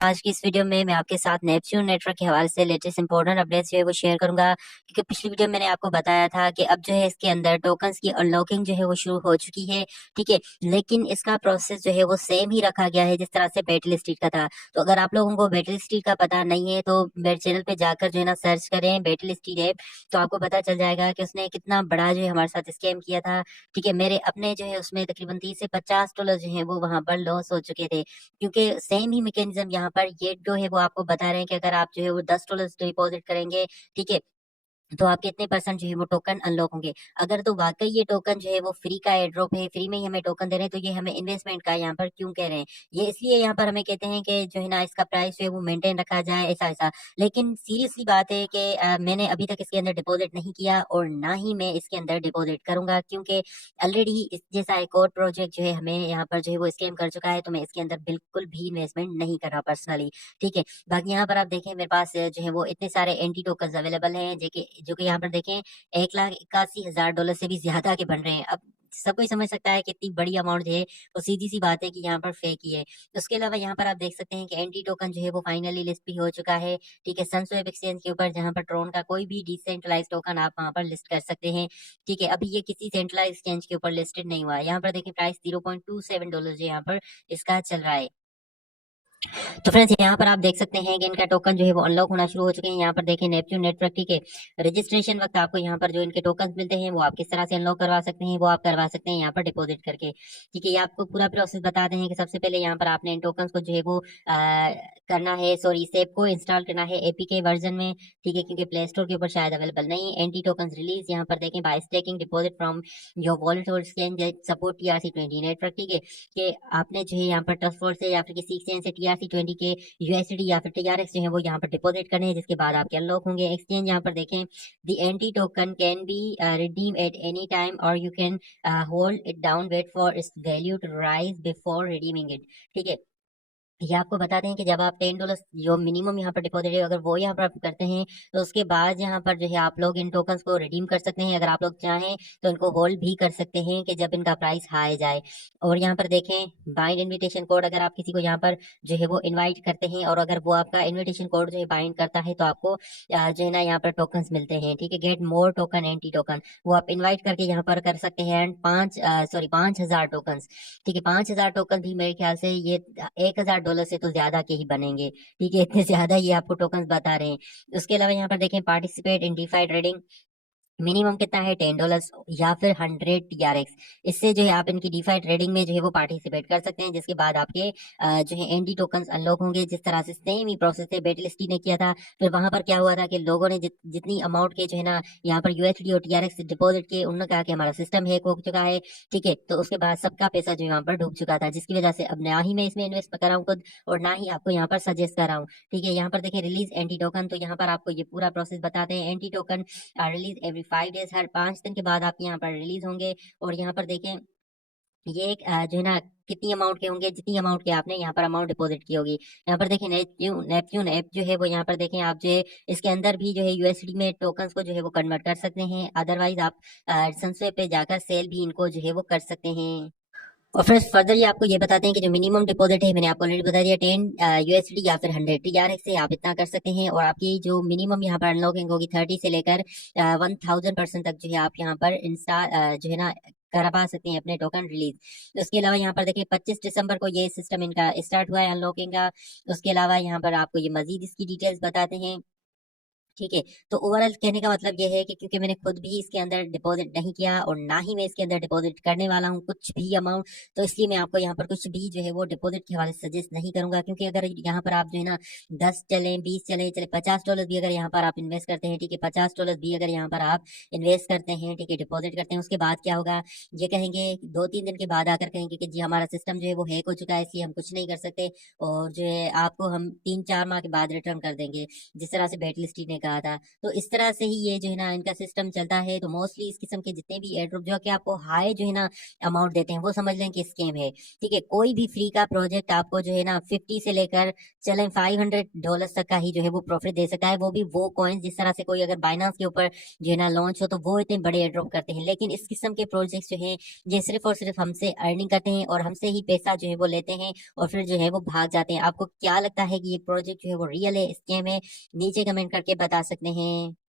आज की इस वीडियो में मैं आपके साथ नेपच्यून नेटवर्क के हवाले से लेटेस्ट इंपॉर्टेंट अपडेट्स जो है वो शेयर करूंगा, क्योंकि पिछली वीडियो में मैंने आपको बताया था कि अब जो है इसके अंदर टोकन्स की अनलॉकिंग जो है वो शुरू हो चुकी है। ठीक है, लेकिन इसका प्रोसेस जो है वो सेम ही रखा गया है जिस तरह से बैटल स्ट्रीट का था। तो अगर आप लोगों को बैटल स्ट्रीट का पता नहीं है तो मेरे चैनल पे जाकर जो है ना सर्च करें बैटल स्ट्रीट ऐप, तो आपको पता चल जाएगा कि उसने कितना बड़ा जो है हमारे साथ स्कैम किया था। ठीक है, मेरे अपने जो है उसमें तकरीबन 30 से $50 जो है वो वहां पर लॉस हो चुके थे, क्योंकि सेम ही मैकेनिज्म यहाँ पर ये जो है वो आपको बता रहे हैं कि अगर आप जो है वो $10 डिपॉजिट करेंगे, ठीक है, तो आपके इतने परसेंट जो है वो टोकन अनलॉक होंगे। अगर तो वाकई ये टोकन जो है वो फ्री का एयर ड्रॉप है, फ्री में ही हमें टोकन दे रहे हैं, तो ये हमें इन्वेस्टमेंट का यहाँ पर क्यों कह रहे हैं? ये इसलिए यहाँ पर हमें कहते हैं कि जो है ना इसका प्राइस जो है वो मेंटेन रखा जाए, ऐसा ऐसा। लेकिन सीरियसली बात है कि मैंने अभी तक इसके अंदर डिपॉजिट नहीं किया और ना ही मैं इसके अंदर डिपॉजिट करूंगा, क्योंकि ऑलरेडी इस जैसा एक और प्रोजेक्ट जो है हमें यहाँ पर जो है वो स्कैम कर चुका है, तो मैं इसके अंदर बिल्कुल भी इन्वेस्टमेंट नहीं कर रहा पर्सनली। ठीक है, बाकी यहाँ पर आप देखें मेरे पास जो है वो इतने सारे एंटी टोकन अवेलेबल हैं जो कि यहाँ पर देखें $1,81,000 से भी ज्यादा के बन रहे हैं। अब सब कोई समझ सकता है कि इतनी बड़ी अमाउंट जो है वो सीधी सी बात है कि यहाँ पर फेक ही है। उसके अलावा यहाँ पर आप देख सकते हैं कि एंटी टोकन जो है वो फाइनली लिस्ट भी हो चुका है। ठीक है, सनस्वैप एक्सचेंज के ऊपर, जहाँ पर ट्रोन का कोई भी डिसेंट्रलाइज टोकन आप वहां पर लिस्ट कर सकते हैं। ठीक है, अभी ये किसी सेंट्रलाइज एक्सचेंज के ऊपर लिस्टेड नहीं हुआ है। यहाँ पर देखिए प्राइस $0.27 जो यहाँ पर इसका चल रहा है। तो फ्रेंड्स यहाँ पर आप देख सकते हैं कि इनका टोकन जो है वो अनलॉक होना शुरू हो चुके हैं। यहाँ पर देखें नेपच्यून नेटवर्क, ठीक है, रजिस्ट्रेशन वक्त आपको यहाँ पर जो इनके टोकन मिलते हैं वो आप किस तरह से अनलॉक करवा सकते हैं, वो आप करवा सकते हैं यहाँ पर डिपॉजिट करके। ठीक है, ये आपको पूरा प्रोसेस बताते हैं कि सबसे पहले यहाँ पर आपने इन टोकन को जो है वो करना है, सॉरी इस ऐप को इंस्टॉल करना है एपीके वर्जन में। ठीक है, क्योंकि प्ले स्टोर के ऊपर शायद अवेलेबल नहीं है। एंटी टोकन रिलीज यहाँ पर देखें, by staking deposit from your wallet और सपोर्ट TRC20 नेटवर्क। ठीक है, कि आपने जो है यहाँ पर ट्रस्ट फॉर से या फिर किसी एक्सचेंज से TRC20 के USD या फिर TRX जो है वो यहाँ पर डिपॉजिट करने हैं, जिसके बाद आपके अनलॉक होंगे। एक्सचेंज यहाँ पर देखें, the anti token can be redeem at any time और you can hold it down, wait for its value to rise before redeeming it. ठीक है, ये आपको बताते हैं कि जब आप $10 जो मिनिमम यहाँ पर डिपॉजिट है, अगर वो यहाँ पर आप करते हैं, तो उसके बाद यहाँ पर जो है आप लोग इन टोकन्स को रिडीम कर सकते हैं। अगर आप लोग चाहें तो इनको होल्ड भी कर सकते हैं कि जब इनका प्राइस हाई जाए। और यहाँ पर देखें बाइंड इनविटेशन कोड, अगर आप किसी को यहाँ पर जो है वो इन्वाइट करते हैं और अगर वो आपका इन्विटेशन कोड जो है बाइंड करता है, तो आपको जो है ना यहाँ पर टोकन्स मिलते हैं। ठीक है, get more token anti token, वो आप इन्वाइट करके यहाँ पर कर सकते हैं। And 5,000 token. ठीक है, 5,000 टोकन भी मेरे ख्याल से ये $1,000 से तो ज्यादा के ही बनेंगे। ठीक है, इतने ज्यादा ये आपको टोकन बता रहे हैं। उसके अलावा यहाँ पर देखें participate in DeFi trading, minimum कितना है $10 या फिर 100 TRX। इससे जो है आप इनकी डीफाई ट्रेडिंग में जो है वो पार्टिसिपेट कर सकते हैं, जिसके बाद आपके जो है एनडी टोकन्स अनलॉक होंगे। जिस तरह से सेम ही प्रोसेस है बेटलिस्टी ने किया था। फिर वहां पर क्या हुआ था कि लोगों ने जितनी अमाउंट के जो है ना यहाँ पर USD और TRX डिपॉजिट किए, उन्होंने कहा कि हमारा सिस्टम हैक हो चुका है। ठीक है, तो उसके बाद सबका पैसा जो है वहां पर डूब चुका था, जिसकी वजह से अब ना ही मैं इसमें इन्वेस्ट कर रहा हूँ खुद और ना ही आपको यहाँ पर सजेस्ट कर रहा हूँ। ठीक है, यहाँ पर देखिए रिलीज एंटी टोकन, तो यहाँ पर आपको ये पूरा प्रोसेस बताते हैं। Anti token release every 5 days, हर 5 दिन के बाद आपके यहाँ पर रिलीज होंगे। और यहाँ पर देखें ये एक जो है ना कितनी अमाउंट के होंगे, जितनी अमाउंट के आपने यहाँ पर अमाउंट डिपॉजिट की होगी। यहाँ पर देखें नेपच्यून ऐप जो है वो यहाँ पर देखें आप जो है इसके अंदर भी जो है USD में टोकन्स को जो है वो कन्वर्ट कर सकते हैं। अदरवाइज आप सनस्वैप पे जाकर सेल भी इनको जो है वो कर सकते हैं। और फिर फर्दर ये आपको ये बताते हैं कि जो मिनिमम डिपॉजिट है, मैंने आपको ऑलरेडी बता दिया, 10 USD या फिर 100 TRX से आप इतना कर सकते हैं। और आपकी जो मिनिमम यहाँ पर अनलॉकिंग होगी 30 से लेकर 1000% तक जो है आप यहाँ पर इंस्टा जो है ना करवा सकते हैं अपने टोकन रिलीज। उसके अलावा यहाँ पर देखिए 25 दिसंबर को ये सिस्टम इनका स्टार्ट हुआ है अनलॉकिंग का। उसके अलावा यहाँ पर आपको ये मजीद इसकी डिटेल्स बताते हैं। ठीक है, तो ओवरऑल कहने का मतलब ये है कि क्योंकि मैंने खुद भी इसके अंदर डिपॉजिट नहीं किया और ना ही मैं इसके अंदर डिपॉजिट करने वाला हूँ कुछ भी अमाउंट, तो इसलिए मैं आपको यहाँ पर कुछ भी जो है वो डिपॉजिट के हवाले से सजेस्ट नहीं करूंगा। क्योंकि अगर यहाँ पर आप जो है ना 10 चले, 20 चले, चले $50 भी अगर यहाँ पर आप इन्वेस्ट करते हैं, ठीक है, $50 भी अगर यहाँ पर आप इन्वेस्ट करते हैं, ठीक है, डिपॉजिट करते हैं, उसके बाद क्या होगा, ये कहेंगे 2-3 दिन के बाद आकर कहेंगे कि जी हमारा सिस्टम जो है वो हैक हो चुका है, इसलिए हम कुछ नहीं कर सकते और जो है आपको हम 3-4 माह के बाद रिटर्न कर देंगे, जिस तरह से बैटलिस्टी ने कहा था। तो इस तरह से ही ये जो है ना इनका सिस्टम चलता है। तो मोस्टली इस किस्म के जितने भी एयर ड्रॉप जो कि आपको हाई जो है ना अमाउंट देते हैं, वो समझ लें कि स्कैम है। ठीक है, कोई भी फ्री का प्रोजेक्ट आपको जो है ना 50 से लेकर चलें $500 तक का ही जो है वो प्रॉफिट दे सकता है। वो भी वो कॉइन जिस तरह से कोई अगर बाइनांस के ऊपर जो है ना लॉन्च हो तो वो इतने बड़े एयर ड्रॉप करते हैं। लेकिन इस किस्म के प्रोजेक्ट्स जो हैं ये सिर्फ और सिर्फ हमसे अर्निंग करते हैं और हमसे ही पैसा जो है वो लेते हैं और फिर जो है वो भाग जाते हैं। आपको क्या लगता है कि ये प्रोजेक्ट जो है वो रियल है, स्कैम है? नीचे कमेंट करके बता सकते हैं।